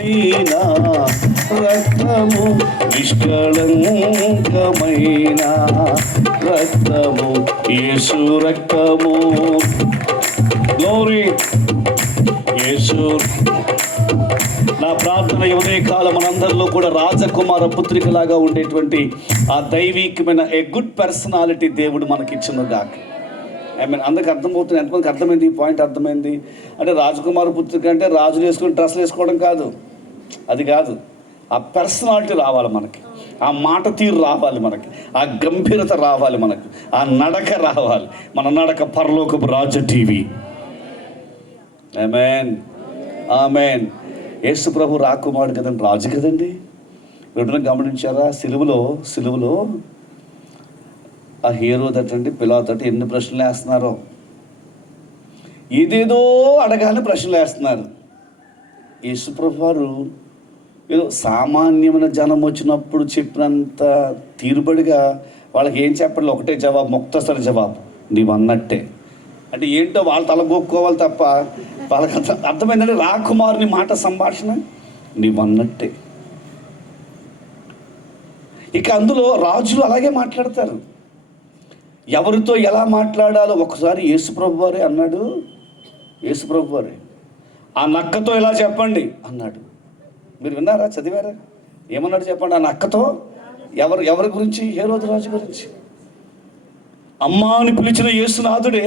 అయినా రక్తము నిష్కళంకమైన రక్తము యేసు రక్తము. గ్లోరీ యేసు. నా ప్రార్థన ఉదయ కాలం మనందరిలో కూడా రాజకుమార పుత్రికలాగా ఉండేటువంటి ఆ దైవికమైన ఏ గుడ్ పర్సనాలిటీ దేవుడు మనకిచ్చును గాక. ఐ మీన్ అందరికి అర్థమవుతుంది. ఎంతమందికి అర్థమైంది ఈ పాయింట్? అర్థమైంది అంటే రాజకుమార పుత్రిక అంటే రాజులు వేసుకుని డ్రెస్సులు వేసుకోవడం కాదు, అది కాదు. ఆ పర్సనాలిటీ రావాలి మనకి, ఆ మాట తీరు రావాలి మనకి, ఆ గంభీరత రావాలి మనకి, ఆ నడక రావాలి. మన నడక పరలోకపు రాజు టీవీ. ఆమేన్, ఆమేన్. యేసు ప్రభు రాకుమారుడు కదండి, రాజు కదండి. ఎప్పుడైనా గమనించారా? సిలువలో ఆ హీరో తట్టండి పిలాతోటి ఎన్ని ప్రశ్నలు వేస్తున్నారో. ఏదేదో అడగానే ప్రశ్నలు వేస్తున్నారు. యేసుప్రభు వారు ఏదో సామాన్యమైన జనం వచ్చినప్పుడు చెప్పినంత తీరుబడిగా వాళ్ళకి ఏం చెప్పండి, ఒకటే జవాబు, ముక్తసరి జవాబు, నీవన్నట్టే. అంటే ఏంటో వాళ్ళు తలగొక్కోవాలి తప్ప వాళ్ళకి అర్థమైందంటే రాకుమారుని మాట సంభాషణ నీవన్నట్టే. ఇక అందులో రాజులు అలాగే మాట్లాడతారు. ఎవరితో ఎలా మాట్లాడాలో ఒకసారి యేసుప్రభు వారే అన్నాడు. యేసుప్రభు వారే ఆ నక్కతో ఎలా చెప్పండి అన్నాడు. మీరు విన్నారా, చదివారా? ఏమన్నాడు చెప్పండి. ఆ నక్కతో ఎవరి గురించి? హేరోదు రాజు గురించి. అమ్మా అని పిలిచిన యేసునాథుడే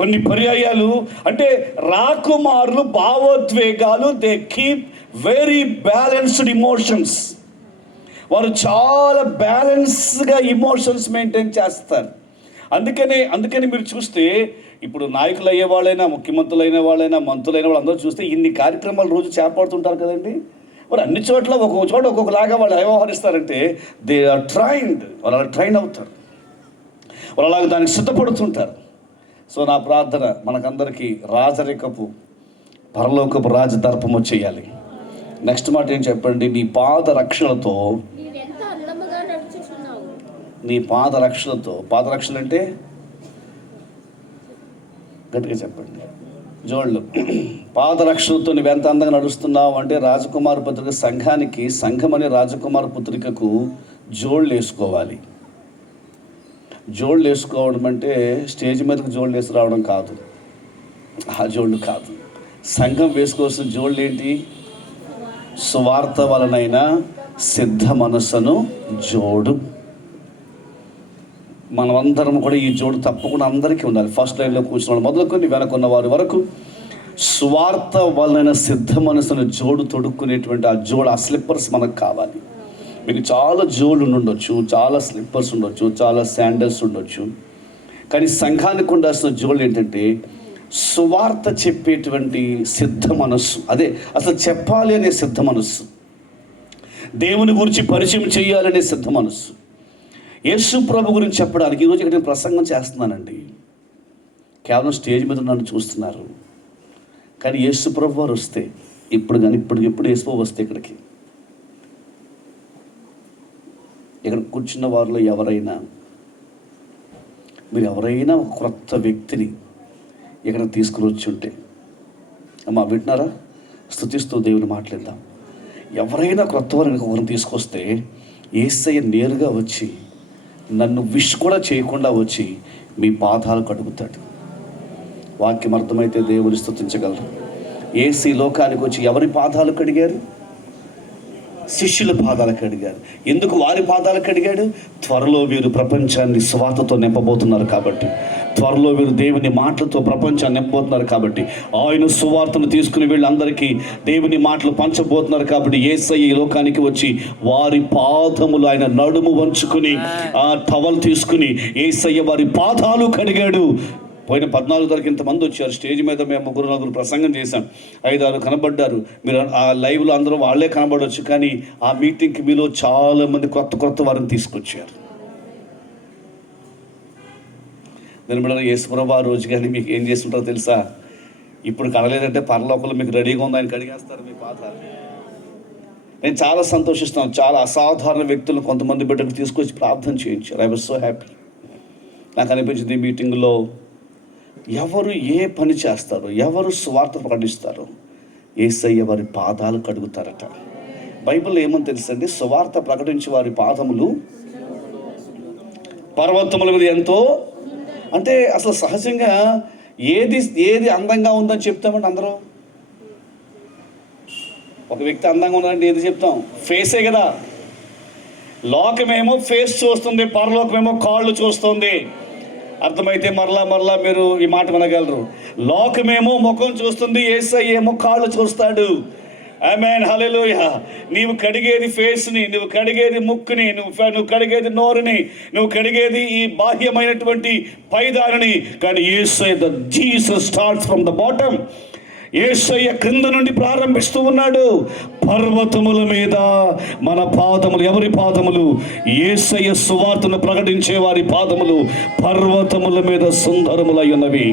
కొన్ని పర్యాయాలు, అంటే రాకుమారులు భావోద్వేగాలు, they keep very balanced emotions. వారు చాలా బ్యాలెన్స్గా ఇమోషన్స్ మెయింటైన్ చేస్తారు. అందుకని మీరు చూస్తే ఇప్పుడు నాయకులు అయ్యే వాళ్ళైనా, ముఖ్యమంత్రులైన వాళ్ళైనా, మంత్రులైన వాళ్ళు అందరూ చూస్తే ఇన్ని కార్యక్రమాలు రోజు చేపడుతుంటారు కదండి. మరి అన్ని చోట్ల ఒక్కొక్క చోట ఒక్కొక్కలాగా వాళ్ళు వ్యవహరిస్తారంటే దే ఆర్ ట్రైన్డ్. వాళ్ళు అలా ట్రైన్ అవుతారు, వాళ్ళు అలాగ దానికి సిద్ధపడుతుంటారు. సో నా ప్రార్థన మనకందరికీ రాజరికపు పరలోకపు రాజదర్పము చేయాలి. నెక్స్ట్ మాట ఏం చెప్పండి? నీ పాదరక్షలతో, నీ పాదరక్షలతో. పాదరక్షలు అంటే గట్టిగా చెప్పండి, జోళ్ళు. పాదరక్షలతో నువ్వెంత అందంగా నడుస్తున్నావు అంటే రాజకుమార పుత్రిక సంఘానికి, సంఘం అనే రాజకుమార పుత్రికకు జోళ్ళు వేసుకోవాలి. జోళ్ళు వేసుకోవడం అంటే స్టేజ్ మీదకి జోళ్ళు వేసి రావడం కాదు, ఆ జోళ్ళు కాదు. సంఘం వేసుకోవాల్సిన జోళ్ళు ఏంటి? సువార్త వలనైన సిద్ధ మనస్సును జోడు. మనమందరం కూడా ఈ జోడు తప్పకుండా అందరికీ ఉండాలి. ఫస్ట్ లైన్లో కూర్చున్న వాళ్ళు మొదలుకొని వెనకున్న వారి వరకు సువార్త వలన సిద్ధ మనసును జోడు తొడుక్కునేటువంటి ఆ జోడు, ఆ స్లిప్పర్స్ మనకు కావాలి. మీకు చాలా జోళ్ళు ఉండొచ్చు, చాలా స్లిప్పర్స్ ఉండొచ్చు, చాలా శాండల్స్ ఉండొచ్చు, కానీ సంఘానికి ఉండాల్సిన జోళ్ళు ఏంటంటే సువార్త చెప్పేటువంటి సిద్ధ మనస్సు. అదే అసలు చెప్పాలి అనే సిద్ధ మనస్సు, దేవుని గురించి పరిచయం చేయాలనే సిద్ధ మనస్సు. యేసు ప్రభు గురించి చెప్పడానికి ఈరోజు ఇక్కడ నేను ప్రసంగం చేస్తున్నానండి. కేవలం స్టేజ్ మీద నన్ను చూస్తున్నారు, కానీ యేసు ప్రభు వారు వస్తే ఇప్పుడు యేసు ప్రభు వస్తే ఇక్కడ కూర్చున్న వారిలో మీరు ఎవరైనా ఒక క్రొత్త వ్యక్తిని ఇక్కడ తీసుకుని వచ్చి ఉంటే, అమ్మా వింటున్నారా? స్తుతిస్తూ దేవుని మాట్లాడదాం. ఎవరైనా క్రొత్త వారిని ఒకరిని తీసుకొస్తే యేసయ్య నేరుగా వచ్చి నన్ను విష్ కూడా చేయకుండా వచ్చి మీ పాదాలు కడుగుతాడు. వాక్యం అర్థమైతే దేవుని స్తుతించగలరు. యేసు ఈ లోకానికి వచ్చి ఎవరి పాదాలు కడిగారు? శిష్యుల పాదాలు కడిగారు. ఎందుకు వారి పాదాలు కడిగాడు? త్వరలో వీరు ప్రపంచాన్ని సువార్తతో నింపబోతున్నారు కాబట్టి, త్వరలో వీరు దేవుని మాటలతో ప్రపంచాన్ని నింపబోతున్నారు కాబట్టి, ఆయన సువార్తను తీసుకుని వీళ్ళందరికీ దేవుని మాటలు పంచబోతున్నారు కాబట్టి యేసయ్య ఈ లోకానికి వచ్చి వారి పాదములు, ఆయన నడుము వంచుకుని ఆ టవల్ తీసుకుని యేసయ్య వారి పాదాలు కడిగాడు. పోయిన 14 తారీఖు ఇంతమంది వచ్చారు. స్టేజ్ మీద మేము 3-4 ప్రసంగం చేశాం, 5-6 కనబడ్డారు. మీరు ఆ లైవ్లో అందరూ వాళ్ళే కనబడవచ్చు, కానీ ఆ మీటింగ్కి మీలో చాలామంది కొత్త వారిని తీసుకొచ్చారు. నేను బిడ్డలు యేసుప్రభు ఆ రోజు కానీ మీకు ఏం చేస్తుంటారో తెలుసా? ఇప్పుడు కడలేదంటే పరలోకంలో మీకు రెడీగా ఉంది, ఆయన కడిగేస్తారు మీ పాదాలు. నేను చాలా సంతోషిస్తున్నాను. చాలా అసాధారణ వ్యక్తులు కొంతమంది బిడ్డలు తీసుకొచ్చి ప్రార్థన చేయించారు. I was so happy. నాకు అనిపించింది ఈ మీటింగ్లో ఎవరు ఏ పని చేస్తారో, ఎవరు స్వార్థ ప్రకటిస్తారో, యేసయ్య వారి పాదాలు కడుగుతారట. బైబిల్లో ఏమని తెలుసండి, సువార్త ప్రకటించే వారి పాదములు పర్వతముల మీద ఎంతో, అంటే అసలు సహజంగా ఏది అందంగా ఉందని చెప్తామండి అందరూ. ఒక వ్యక్తి అందంగా ఉన్నాడంటే ఏది చెప్తాం? ఫేసే కదా. లోకమేమో ఫేస్ చూస్తుంది, పరలోకమేమో కాళ్ళు చూస్తుంది. అర్థమైతే మరలా మీరు ఈ మాట వినగలరు. లోకమేమో ముఖం చూస్తుంది, యేసయ్య ఏమో కాళ్ళు చూస్తాడు. ఆమేన్, హల్లెలూయా. నీవు కడిగేది ఫేస్ని, నువ్వు కడిగేది ముక్కుని, నువ్వు కడిగేది నోరుని, నువ్వు కడిగేది ఈ బాహ్యమైనటువంటి పైదారిని. కానీ Yesayya, Jesus starts from the bottom. Yesayya క్రింద నుండి ప్రారంభిస్తూ ఉన్నాడు. పర్వతముల మీద మన పాదములు, ఎవరి పాదములు? యేసయ్య సువార్తను ప్రకటించే వారి పాదములు పర్వతముల మీద సుందరములై ఉన్నవి.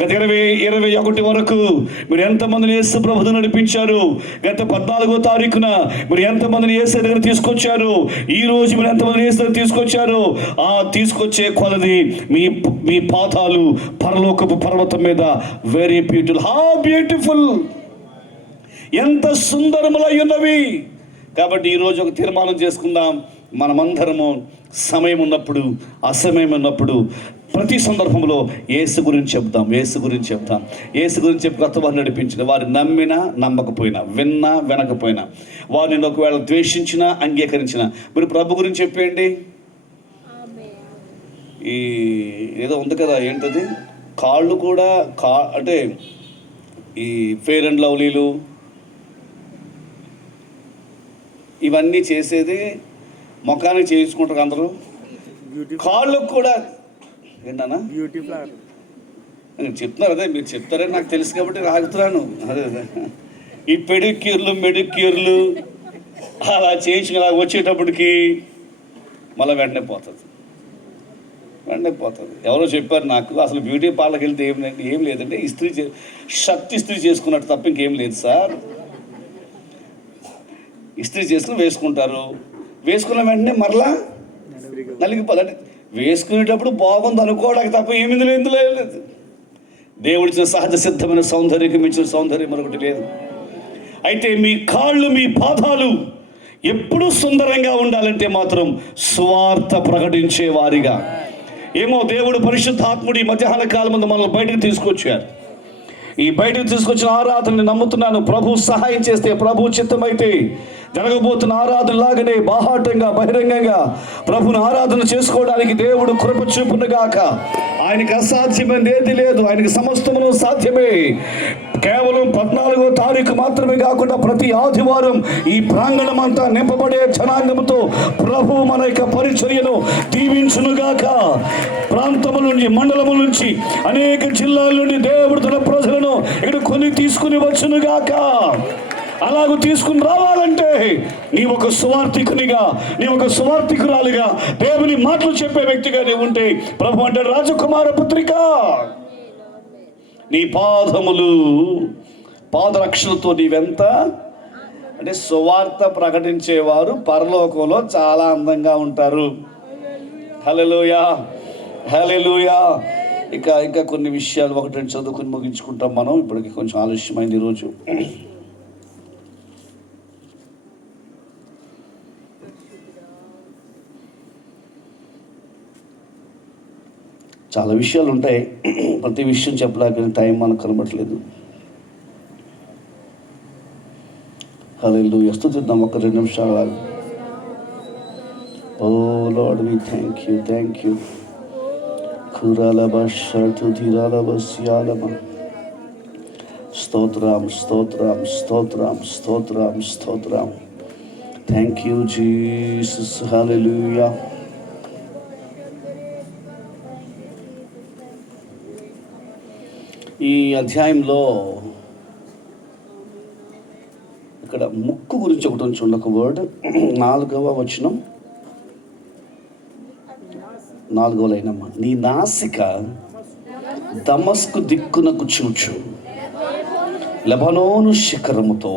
గత 2021 వరకు మీరు ఎంతమందిని యేసు ప్రభువును నడిపించారు? గత 14వ తారీఖున మీరు ఎంతమందిని యేసు దగ్గర తీసుకొచ్చారు? ఈ రోజు మీరు ఎంతమందిని యేసు దగ్గర తీసుకొచ్చారు? ఆ తీసుకొచ్చే కొలది మీ పాదాలు పరలోకపు పర్వతం మీద వెరీ బ్యూటిఫుల్. హౌ బ్యూటిఫుల్, ఎంత సుందరములై ఉన్నవి. కాబట్టి ఈరోజు ఒక తీర్మానం చేసుకుందాం. మనమందరము సమయం ఉన్నప్పుడు, అసమయం ఉన్నప్పుడు, ప్రతి సందర్భంలో యేసు గురించి చెప్తాం. యేసు గురించి చెప్పి కొత్త వారిని నడిపించిన వారు నమ్మినా నమ్మకపోయినా, విన్నా వినకపోయినా, వారిని ఒకవేళ ద్వేషించినా అంగీకరించినా, మీరు ప్రభు గురించి చెప్పేయండి. ఈ ఏదో ఉంది కదా, ఏంటది, కాళ్ళు కూడా అంటే ఈ ఫెయిర్ అండ్ లవ్లీలు ఇవన్నీ చేసేది ముఖానికి చేయించుకుంటారు అందరూ. కాళ్ళకు కూడా ఏంటన్నా చెప్తున్నారు, అదే మీరు చెప్తారని నాకు తెలుసు కాబట్టి రాగుతున్నాను. అదే ఈ పెడిక్యూర్లు మెడిక్యూర్లు అలా చేయించుకుని అలా వచ్చేటప్పటికి మళ్ళీ వెంటనే పోతుంది. ఎవరో చెప్పారు నాకు, అసలు బ్యూటీ పార్లర్కి వెళ్తే ఏం లేదంటే షర్ట్ ఇస్త్రీ చేసుకున్నట్టు తప్ప ఇంకేం లేదు సార్. ఇస్త్రీ చేసుకుని వేసుకుంటారు, వేసుకున్న వెంటనే మరలా నలిగిపోదు. అంటే వేసుకునేటప్పుడు బాగుంది అనుకోవడానికి తప్ప ఇందులో లేదు. దేవుడిచ్చిన సహజ సిద్ధమైన సౌందర్యం ఇచ్చిన సౌందర్యం మరొకటి లేదు. అయితే మీ కాళ్ళు, మీ పాదాలు ఎప్పుడూ సుందరంగా ఉండాలంటే మాత్రం సువార్త ప్రకటించే వారిగా. ఏమో దేవుడు పరిశుద్ధాత్ముడి మధ్యాహ్న కాలం ముందు మనల్ని బయటకు తీసుకొచ్చారు. ఈ బయటకు తీసుకొచ్చిన ఆరాధనని నమ్ముతున్నాను. ప్రభు సహాయం చేస్తే, ప్రభు చిత్తమైతే జరగబోతున్న ఆరాధన లాగానే బాహాటంగా బహిరంగంగా ప్రభుని ఆరాధన చేసుకోవడానికి దేవుడు కృప చూపునుగాక. ఆయనకి అసాధ్యమైనది ఏది లేదు, ఆయనకి సమస్తమును సాధ్యమే. కేవలం 14వ తారీఖు మాత్రమే కాకుండా ప్రతి ఆదివారం ఈ ప్రాంగణం అంతా నింపబడే జనాంగంతో ప్రభు మన యొక్క పరిచర్యను దీవించునుగాక. ప్రాంతముల నుంచి, మండలముల నుంచి, అనేక జిల్లాల నుండి దేవుడు తన ప్రజలను ఇక్కడ కొని తీసుకుని వచ్చునుగాక. అలాగూ తీసుకుని రావాలంటే నీ ఒక సువార్థికునిగా, నీ ఒక సువార్థికురాలిగా, దేవుని మాటలు చెప్పే వ్యక్తిగా నీవు ఉంటే ప్రభు అంటే రాజకుమార పుత్రిక, నీ పాదములు పాదరక్షలతో నీవెంత అంటే సువార్త ప్రకటించేవారు పరలోకంలో చాలా అందంగా ఉంటారు. హల్లెలూయా, హల్లెలూయా. ఇంకా కొన్ని విషయాలు ఒకటి రెండు చదువుకుని ముగించుకుంటాం మనం. ఇప్పటికి కొంచెం ఆలస్యమైంది ఈరోజు. చాలా విషయాలు ఉంటాయి, ప్రతి విషయం చెప్పలేక టైం మనకు కనబడట్లేదు. హల్లెలూయా. స్తుతిద్దాం ఒక 2 నిమిషాలు. Oh Lord, we thank you. కురాలబ షర్టు ధిరాలబ సియాలబ. స్తోత్రం. Thank you Jesus. హల్లెలూయా. ఈ అధ్యాయంలో ఇక్కడ ముక్కు గురించి ఒకటి ఉంచి ఒక వర్డ్. 4వ వచనం, 4వ లైనమ్మ. నీ నాసిక దమస్కు దిక్కునకు చూచు, లెబనోను శిఖరముతో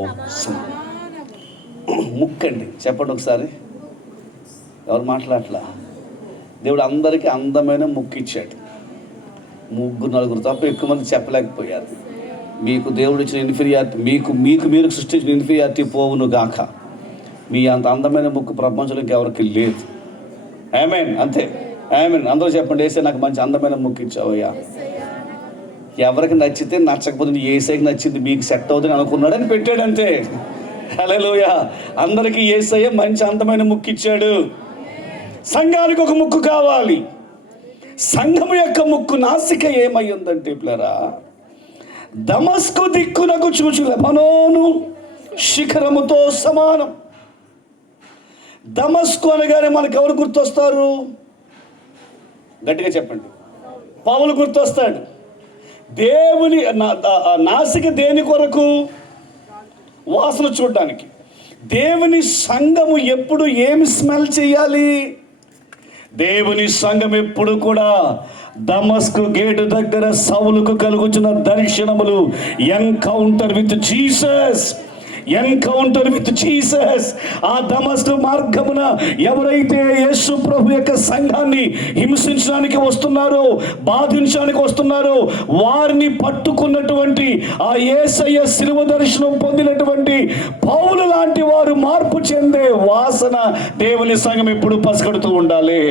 ముక్కండి. చెప్పండి ఒకసారి. ఎవరు మాట్లాడలా? దేవుడు అందరికీ అందమైన ముక్కు ఇచ్చాడు. 3-4 తప్ప ఎక్కువ మంది చెప్పలేకపోయారు. మీకు దేవుడు ఇచ్చిన ఇన్ఫీరియారిటీ, మీకు మీరు సృష్టించిన ఇన్ఫీరియారిటీ పోవును గాక. మీ అంత అందమైన ముక్కు ప్రపంచంలో ఇంకెవరికి లేదు. ఆమేన్. అంతే. ఆమేన్. అందరూ చెప్పండి, యేసయ్య నాకు మంచి అందమైన ముక్కు ఇచ్చావయ్యా. ఎవరికి నచ్చితే నచ్చకపోతే యేసయ్యకి నచ్చింది మీకు సెట్ అవుతుంది అనుకున్నాడని పెట్టాడంతే. హల్లెలూయా. అందరికీ యేసయ్య మంచి అందమైన ముక్కు ఇచ్చాడు. సంఘానికి ఒక ముక్కు కావాలి. సంఘం యొక్క ముక్కు నాసిక ఏమై ఉందంటే పిల్లరా, దమస్కు దిక్కునకు చూచు లెబనోను శిఖరముతో సమానం. దమస్కు అనగానే మనకు ఎవరు గుర్తొస్తారు? గట్టిగా చెప్పండి. పౌలు గుర్తొస్తాడు. దేవుని నాసిక దేని కొరకు? వాసన చూడడానికి. దేవుని సంఘము ఎప్పుడు ఏమి స్మెల్ చేయాలి? దేవుని సంఘం ఎప్పుడు కూడా దమస్కు గేటు దగ్గర సౌలుకు కలుగుచున్న దర్శనములు, encounter with Jesus, encounter with Jesus. ఆ దమస్కు మార్గమున ఎవరైతే యేసు ప్రభు యొక్క సంఘాన్ని హింసించడానికి వస్తున్నారో, బాధించడానికి వస్తున్నారో, వారిని పట్టుకున్నటువంటి ఆ యేసయ్య శిలువ దర్శనం పొందినటువంటి పౌలు లాంటి వారు మార్పు చెందే వాసన దేవుని సంఘం ఎప్పుడు పసిగడుతూ ఉండాలి.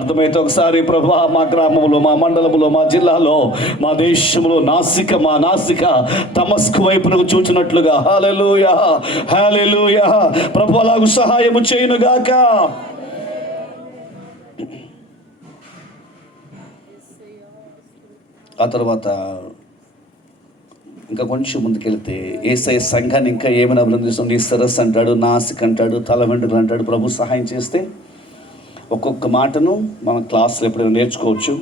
అర్థమైతే ఒకసారి ప్రభు మా గ్రామంలో, మా మండలంలో, మా జిల్లాలో, మా దేశంలో మా నాసిక దమస్కు వైపునకు చూచినట్లుగా. హల్లెలూయా, హల్లెలూయా. ప్రభు అలాగు సహాయము చేయునుగాక. ఆ తర్వాత ఇంకా కొంచెం ముందుకెళ్తే యేసయ్య సంఘాన్ని ఇంకా ఏమైనా అభినందిస్తుంది. సరస్సు అంటాడు, నాసిక అంటాడు, తల వెంట్రుకలు అంటాడు. ప్రభు సహాయం చేస్తే ఒక్కొక్క మాటను మనం క్లాస్లో ఎప్పుడైనా నేర్చుకోవచ్చు.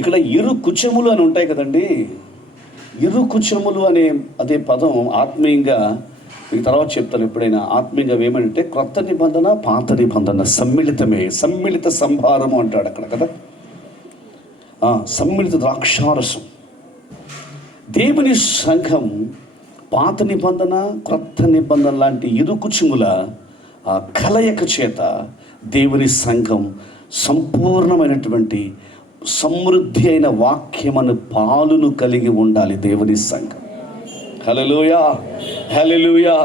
ఇక్కడ ఇరు కుచములు అని ఉంటాయి కదండి. ఇరు కుచములు అనే అదే పదం ఆత్మీయంగా మీకు తర్వాత చెప్తాను ఎప్పుడైనా. ఆత్మీయంగా ఏమంటే క్రొత్త నిబంధన, పాత నిబంధన సమ్మిళితమే, సమ్మిళిత సంభారము అంటాడు అక్కడ కదా. సమ్మిళిత ద్రాక్షారసం. దేవుని సంఘం పాత నిబంధన, క్రొత్త నిబంధన లాంటి ఇరు కుచముల కలయిక చేత దేవుని సంఘం సంపూర్ణమైనటువంటి సమృద్ధి అయిన వాక్యమను పాలును కలిగి ఉండాలి దేవుని సంఘం. హల్లెలూయా, హల్లెలూయా.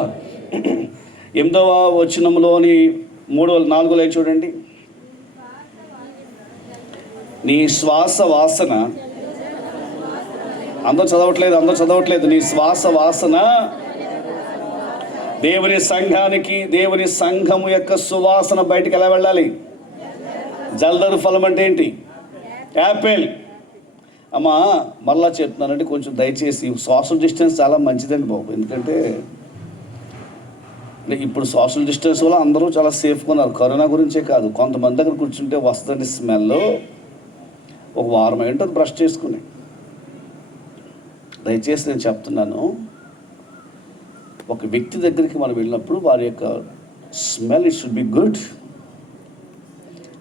8వ వచనంలోని 3-4 లైన్ చూడండి. నీ శ్వాస వాసన, అందరూ చదవట్లేదు. నీ శ్వాస వాసన దేవుని సంఘానికి, దేవుని సంఘము యొక్క సువాసన బయటికి ఎలా వెళ్ళాలి? జల్దరు ఫలం అంటే ఏంటి? యాపిల్. అమ్మా మళ్ళా చెప్తున్నానంటే కొంచెం దయచేసి సోషల్ డిస్టెన్స్ చాలా మంచిదండి బాబు. ఎందుకంటే ఇప్పుడు సోషల్ డిస్టెన్స్ వల్ల అందరూ చాలా సేఫ్గా ఉన్నారు. కరోనా గురించే కాదు, కొంతమంది దగ్గర కూర్చుంటే వస్తుంది స్మెల్. ఒక వారం ఏంటో బ్రష్ చేసుకుని. దయచేసి నేను చెప్తున్నాను, ఒక వ్యక్తి దగ్గరికి మనం వెళ్ళినప్పుడు వారి యొక్క smell it should be good.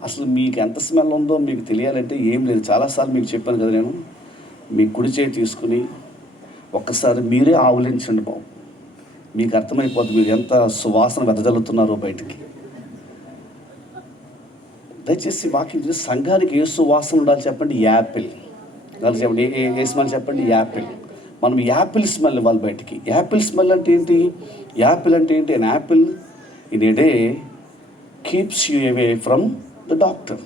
అసలు మీకు ఎంత స్మెల్ ఉందో మీకు తెలియాలంటే ఏం లేదు. చాలాసార్లు మీకు చెప్పాను కదా నేను. మీ కుడి చేయి తీసుకుని ఒక్కసారి మీరే ఆవులించండి బాబు. మీకు అర్థమైపోతుంది మీరు ఎంత సువాసన వెదజల్లుతున్నారో బయటికి. దయచేసి వాక్యం సంఘానికి ఏ సువాసన ఉండాలి చెప్పండి? యాపిల్. వాళ్ళు చెప్పండి, ఏ స్మెల్ చెప్పండి? యాపిల్. మనం యాపిల్ స్మెల్ ఇవ్వాలి బయటికి. యాపిల్ స్మెల్ అంటే ఏంటి? యాపిల్ అంటే ఏంటి? An apple in a day keeps you away from the doctor.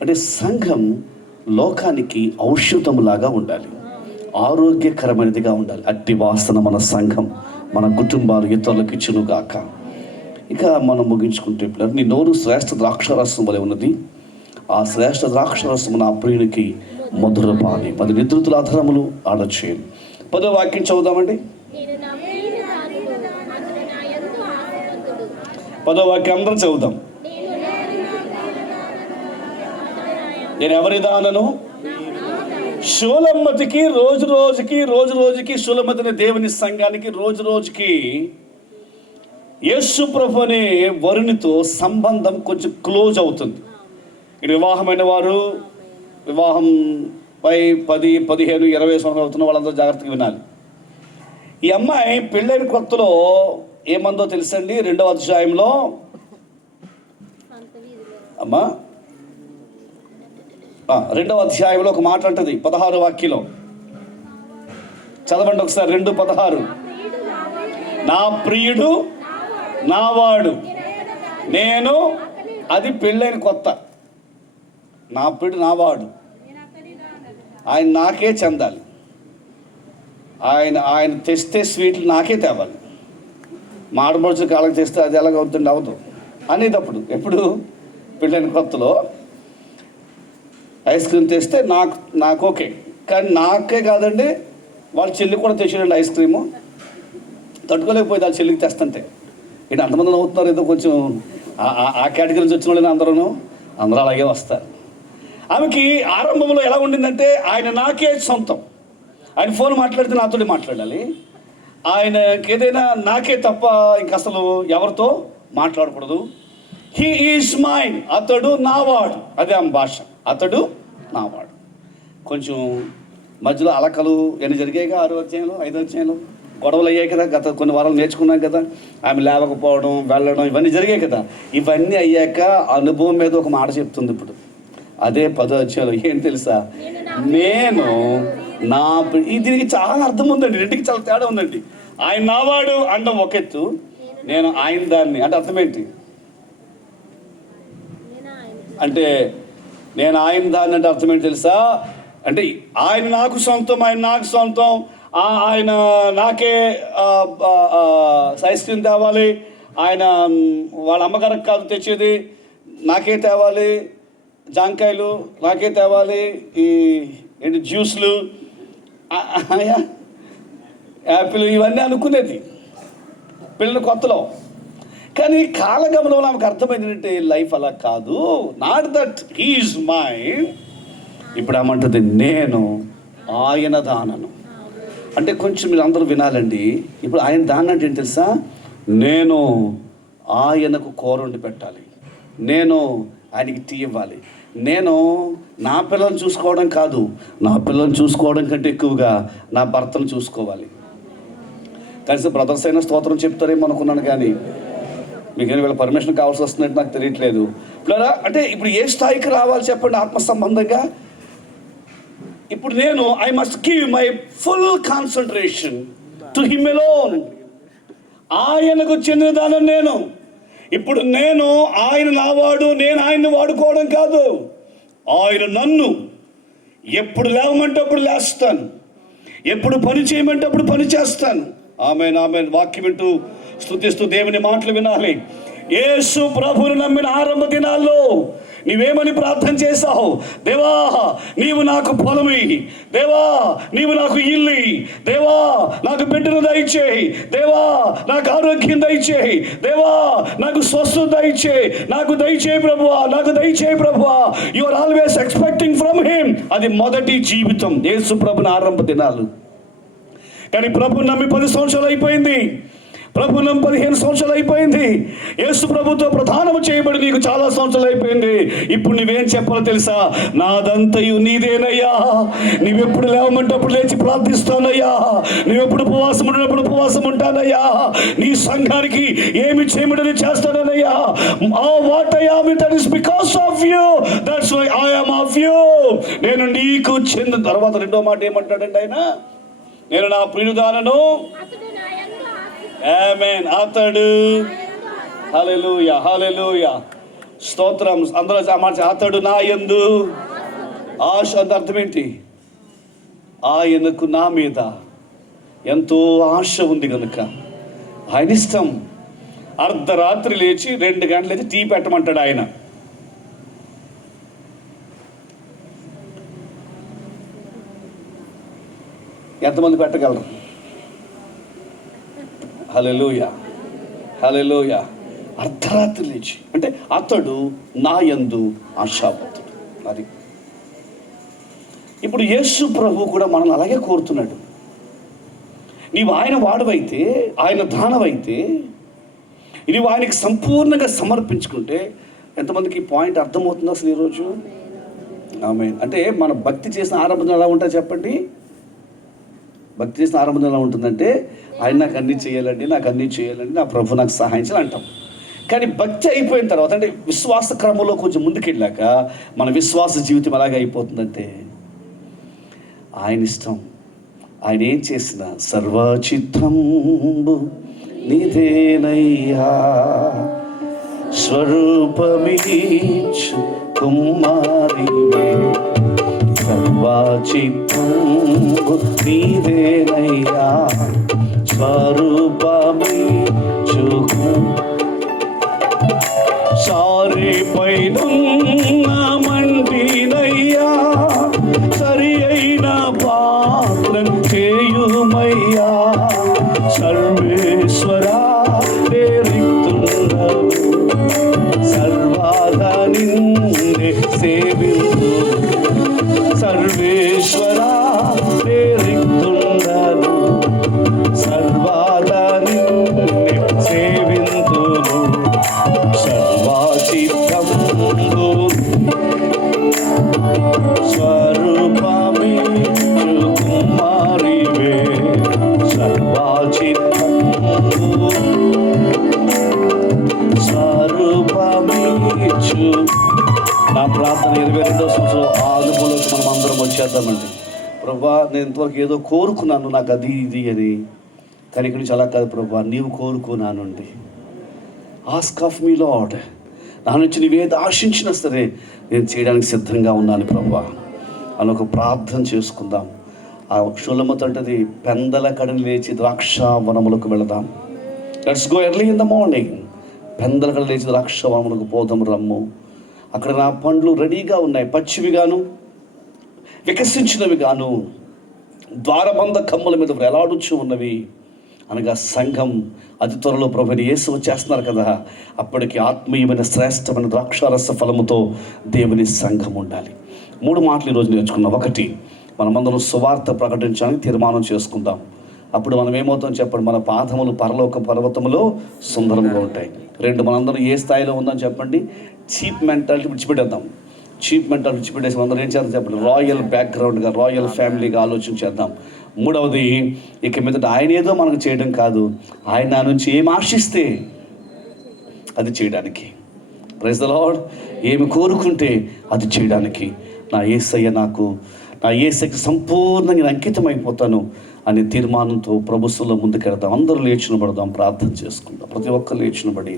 అంటే సంఘం లోకానికి ఔషధములాగా ఉండాలి, ఆరోగ్యకరమైనదిగా ఉండాలి. అట్టి వాసన మన సంఘం, మన కుటుంబాలు ఇతరులకు ఇచ్చునుగాక. ఇక మనం ముగించుకుంటే పిల్లలు, నీ నోరు శ్రేష్ఠ ద్రాక్షరసం వలె ఉన్నది, ఆ శ్రేష్ఠ ద్రాక్షరసము నా ప్రియునికి మధుర పాని, 10 నిద్రతుల ఆధారములు ఆడచేయను. 10వ వాక్యం చదువుదామండి. 10వ వాక్యం అందరం చదువుదాం. నేను ఎవరి దానను? షూలమ్మతికి రోజు రోజుకి షూలమ్మతిని దేవుని సంఘానికి రోజు రోజుకి యేసు ప్రభు అనే వరునితో సంబంధం కొంచెం క్లోజ్ అవుతుంది. ఇది వివాహమైన వారు, వివాహం 10, 15, 20 సంవత్సరాలు అవుతున్న వాళ్ళందరూ జాగ్రత్తగా వినాలి. ఈ అమ్మాయి పెళ్ళైన కొత్తలో ఏమందో తెలుసండి? 2వ అధ్యాయంలో అమ్మా 2వ అధ్యాయంలో ఒక మాట అంటది 16వ వాక్యంలో. చదవండి ఒకసారి 2:16. నా ప్రియుడు నావాడు, నేను, అది పెళ్ళైన కొత్త, నా ప్రియుడు నావాడు, ఆయన నాకే చెందాలి, ఆయన తెస్తే స్వీట్లు నాకే తేవాలి, మాడమడుచు కాళ్ళకి తెస్తే అది ఎలాగ అవుతుంది, అవదు అనేటప్పుడు. ఎప్పుడు పెళ్ళైన కొత్తలో ఐస్ క్రీమ్ తెస్తే నాకు ఓకే, కానీ నాకే కాదండి, వాళ్ళ చెల్లి కూడా తెచ్చాడండి ఐస్ క్రీము, తట్టుకోలేకపోయింది వాళ్ళ చెల్లికి తెస్తుంటే. ఇటు అంతమంది అవుతున్నారు, ఏదో కొంచెం ఆ కేటగిరీ నుంచి వచ్చిన వాళ్ళని అందరూ అలాగే వస్తారు. ఆమెకి ఆరంభంలో ఎలా ఉండిందంటే, ఆయన నాకే సొంతం, ఆయన ఫోన్ మాట్లాడితే నాతోనే మాట్లాడాలి, ఆయన ఏదైనా నాకే తప్ప ఇంక అసలు ఎవరితో మాట్లాడకూడదు. హీ ఈజ్ మైన్, అతడు నావాడు, అదే ఆమె భాష, అతడు నావాడు. కొంచెం మధ్యలో అలకలు ఎన్ని జరిగాయి, 6 అధ్యాయంలో 5 అధ్యాయంలో గొడవలు అయ్యాయి కదా, గత కొన్ని వారాలు నేర్చుకున్నాం కదా, ఆమె లేవకపోవడం వెళ్ళడం ఇవన్నీ జరిగాయి కదా. ఇవన్నీ అయ్యాక అనుభవం మీద ఒక మాట చెప్తుంది ఇప్పుడు, అదే 10వ అధ్యాయంలో. ఏం తెలుసా, నేను నా, దీనికి చాలా అర్థం ఉందండి, రెండుకి చాలా తేడా ఉందండి. ఆయన నావాడు అండం ఒక ఎత్తు, నేను ఆయన దాన్ని అంటే అర్థం ఏంటి అంటే, నేను ఆయన దాన్ని అంటే అర్థం ఏంటి తెలుసా, అంటే ఆయన నాకు సొంతం, ఆయన నాకు సొంతం, ఆయన నాకే ఐస్ క్రీమ్ తేవాలి, ఆయన వాళ్ళ అమ్మగారికి కాదు తెచ్చేది, నాకే తేవాలి, జాంకాయలు నాకే తేవాలి, ఏంటి జ్యూస్లు, యాపిల్, ఇవన్నీ అనుకునేది పిల్లల కొత్తలో. కానీ కాలగమనంలో ఆమెకు అర్థమైంది ఏంటంటే, లైఫ్ అలా కాదు, నాట్ దట్ హీఈస్ మైండ్. ఇప్పుడు ఏమంటుంది, నేను ఆయన దానను. అంటే కొంచెం మీరు అందరూ వినాలండి. ఇప్పుడు ఆయన దాన్ని అంటే ఏంటి తెలుసా, నేను ఆయనకు కూర వండి పెట్టాలి, నేను ఆయనకి టీ ఇవ్వాలి, నేను నా పిల్లల్ని చూసుకోవడం కాదు, నా పిల్లల్ని చూసుకోవడం కంటే ఎక్కువగా నా భర్తను చూసుకోవాలి. కనీసం బ్రదర్స్ అయినా స్తోత్రం చెప్తారేమో అనుకున్నాను, కానీ మీకేమైనా వీళ్ళ పర్మిషన్ కావాల్సి వస్తున్నట్టు నాకు తెలియట్లేదు. అంటే ఇప్పుడు ఏ స్థాయికి రావాలి చెప్పండి ఆత్మ సంబంధంగా. ఇప్పుడు నేను I must give my full concentration to him alone. ఆయనకు చెందిన దానం నేను. ఇప్పుడు నేను ఆయన నావాడు, నేను ఆయన్ని వాడుకోవడం కాదు, ఆయన నన్ను. ఎప్పుడు లేవమంటే అప్పుడు లేస్తాను, ఎప్పుడు పని చేయమంటే అప్పుడు పని చేస్తాను. ఆమేన్, ఆమేన్. వాక్యం వింటూ స్తుతిస్తూ దేవుని మాటలు వినాలి. యేసు ప్రభువును నమ్మిన ఆరంభ దినాల్లో నీవేమని ప్రార్థన చేశావు? దేవా నీవు నాకు పొలమి, దేవా నీవు నాకు ఇల్లు, దేవా నాకు బిడ్డను దయచేయి, దేవా నాకు ఆరోగ్యం దయచేయి, దేవా నాకు స్వస్థత దయచేయి, నాకు దయచేయి ప్రభువా, నాకు దయచేయి ప్రభువా. You are always expecting from him. అది మొదటి జీవితం యేసు ప్రభుని ఆరంభ దినాలు. కానీ ప్రభుని నమ్మి 10 సంవత్సరాలు అయిపోయింది, ప్రభు నమ్మి 15 సంవత్సరాలు అయిపోయింది, యేసు ప్రభుతో ప్రధానము చేయబడి నీకు చాలా సంవత్సరాలు అయిపోయింది. ఇప్పుడు నువ్వేం చెప్పాలో తెలుసా? నాదంతయు నీదేనయ్యా, నువ్వెప్పుడు లేవమంటే అప్పుడు లేచి ప్రార్థిస్తానయ్యా, నువ్వెప్పుడు ఉపవాసం ఉన్నప్పుడు ఉపవాసం ఉంటానయ్యా, నీ సంఘానికి ఏమి చేయమని చేస్తానయ్యా. What I am that is because of you, that's why I am of you. నేను నీకు చెందిన. తర్వాత రెండో మాట ఏమంటాడండి ఆయన? నేను నా ప్రియుదానను. ఆమేన్. అతడు. హల్లెలూయా, హల్లెలూయా, స్తోత్రం. అందరూ అతడు నా యందు ఆశ. అంత అర్థం ఏంటి? ఆయనకు నా మీద ఎంతో ఆశ ఉంది కనుక ఆయన ఇష్టం. అర్ధరాత్రి లేచి 2 గంటలు లేచి టీ పెట్టమంటాడు ఆయన. ఎంతమంది పెట్టగలరు? హల్లెలూయా, హల్లెలూయా. అర్ధరాత్రి లేచి అంటే అతడు నా యందు ఆశాభక్తుడు. అది ఇప్పుడు యేసు ప్రభు కూడా మనల్ని అలాగే కోరుతున్నాడు. నీవు ఆయన వాడవైతే, ఆయన దానవైతే, నీవు ఆయనకి సంపూర్ణంగా సమర్పించుకుంటే, ఎంతమందికి ఈ పాయింట్ అర్థమవుతుంది అసలు ఈరోజు? ఆమేన్. అంటే మన భక్తి చేసిన ఆరంభం ఎలా ఉంటుంది చెప్పండి? భక్తి చేసిన ఆరంభం ఎలా ఉంటుందంటే, ఆయన నాకు అన్నీ చేయాలండి, నాకు అన్నీ చేయాలండి, నా ప్రభు నాకు సహాయం చేయాలి అంటాం. కానీ భక్తి అయిపోయిన తర్వాత, అంటే విశ్వాస క్రమంలో కొంచెం ముందుకెళ్ళాక మన విశ్వాస జీవితం ఎలాగ అయిపోతుందంటే, ఆయన ఇష్టం, ఆయన ఏం చేసిన సర్వచిత్తంబు నీదేనయ్యా, స్వరూపమిచ్చు కుమారివే, సర్వచిత్తంబు నీదేనయ్యా, స్వరూపమిచ్చు సారిపైన మండినయ్యా, సరి అయిన పాత్రం చేయుమయ్యా, సర్వేశ్వరా రిక్తున్నవు, సర్వాగా నిన్నే సేవింతు, సర్వేశ్వరా రిక్తున్నవు, సర్వాగా నిన్నే సేవింతును, సర్వాచిత్తంబు స్వరూపమిచ్చు కుమారివే, సర్వాచిత్తంబు స్వరూపమిచ్చు. నా ప్రార్థన 22వ సంవత్సరం ఆ అనుభవంలోకి మనం అందరం వచ్చేద్దామండి. ప్రభా, నేను ఇంతవరకు ఏదో కోరుకున్నాను, నాకు అది ఇది అని, కానీ ఇక్కడి నుంచి అలా కాదు ప్రభా, నీవు కోరుకున్నానండి. ఆస్క్ ఆఫ్ మీ లార్డ్, నా నుంచి నీవేది ఆశించినా సరే నేను చేయడానికి సిద్ధంగా ఉన్నాను ప్రభా అని ఒక ప్రార్థన చేసుకుందాం. ఆ షులమతో అంటది, పెందల కడని లేచి ద్రాక్ష వనములకు వెళదాం. Let's go early in the morning. పెందల కడ లేచి ద్రాక్ష వనములకు పోదాం రమ్ము. అక్కడ నా పండ్లు రెడీగా ఉన్నాయి, పచ్చివిగాను వికసించినవి గాను, ద్వారబంధ కమ్ముల మీద వేలాడుచు ఉన్నవి. అనగా సంఘం అతి త్వరలో ప్రభుని యేసు వచ్చేస్తున్నారు కదా, అప్పటికి ఆత్మీయమైన శ్రేష్టమైన ద్రాక్షారస ఫలముతో దేవుని సంఘం ఉండాలి. 3 మాటలు ఈరోజు నేర్చుకున్నాం. 1, మనమందరం సువార్త ప్రకటించడానికి తీర్మానం చేసుకుందాం. అప్పుడు మనం ఏమవుతాం చెప్పండి, మన పాదములు పరలోక పర్వతములో సుందరంగా ఉంటాయి. 2, మనందరం ఏ స్థాయిలో ఉందని చెప్పండి, చీప్ మెంటాలిటీ విడిచిపెట్టేద్దాం. చీప్ మెంటాలిటీ విడిచిపెట్టేసి అందరం ఏం చేద్దాం చెప్పండి, రాయల్ బ్యాక్గ్రౌండ్గా, రాయల్ ఫ్యామిలీగా ఆలోచించేద్దాం. 3వది, ఇక మీదట ఆయన ఏదో మనకు చేయడం కాదు, ఆయన నా నుంచి ఏం ఆశిస్తే అది చేయడానికి. Praise the lord. ఏమి కోరుకుంటే అది చేయడానికి నా యేసయ్యకి సంపూర్ణంగా అంకితం అయిపోతాను అనే తీర్మానంతో ప్రభుత్వంలో ముందుకెళ్తాం. అందరూ లేచినబడదాం, ప్రార్థన చేసుకుందాం. ప్రతి ఒక్కరు లేచినబడి